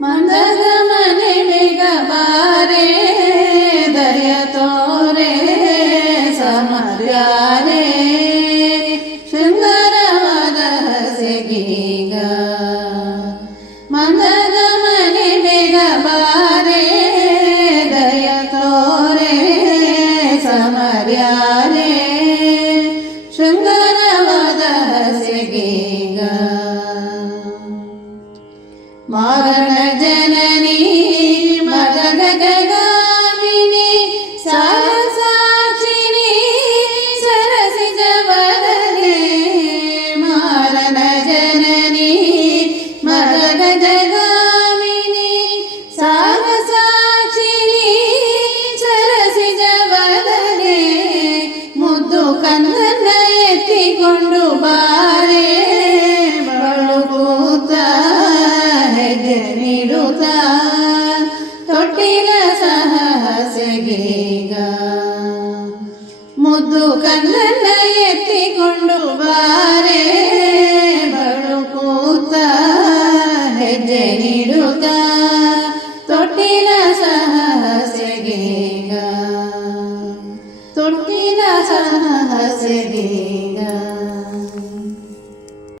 ಮಂದದ ಮನೆ ಬೇಗ ಬಾರೆ ದಯ ತೋರೆ ಸಮರ್ಯಾರೆ ಶೃಂಗಾರವಾದ ಹಸೆಗೀಗ ಮಂದದ ಮನೆ ಬೇಗ ಬಾರೆ ದಯ ತೋರೆ ಸಮರ್ಯಾರೆ ಶೃಂಗಾರವಾದ ಹಸೆಗೀಗ ಮಾರಣ ಜನನಿ ಮದಗಗಾಮಿನಿ ಸಾರಸಾಕ್ಷಿಣಿ ಸರಸಿಜ ವದನೆ ಮಾರಣ ಜನನಿ ಮದಗಗಾಮಿನಿ ಸಾರಸಾಕ್ಷಿಣಿ ಸರಸಿಜ ವದನೆ ಮುದ್ದು ಕಂದನ್ನ ಎತ್ತಿಕೊಂಡು ಬಾರೆ ಬಳುಕೂತ ಹೆಜ್ಜೆ ನೀಡುತ್ತ ತೊಟ್ಟಿಲ ಸಹಸೆಗೀಗ ಮುದ್ದು ಕಣ್ಣನ್ನ ಎತ್ತಿಕೊಂಡು ಬಾರೆ ಬಳುಕೂತ ಹೆಜ್ಜೆ ನೀಡುತ್ತ ತೊಟ್ಟಿಲ ಸಹಸೆಗೀಗ ತೊಟ್ಟಿಲ ಸಹಸೆಗೀಗ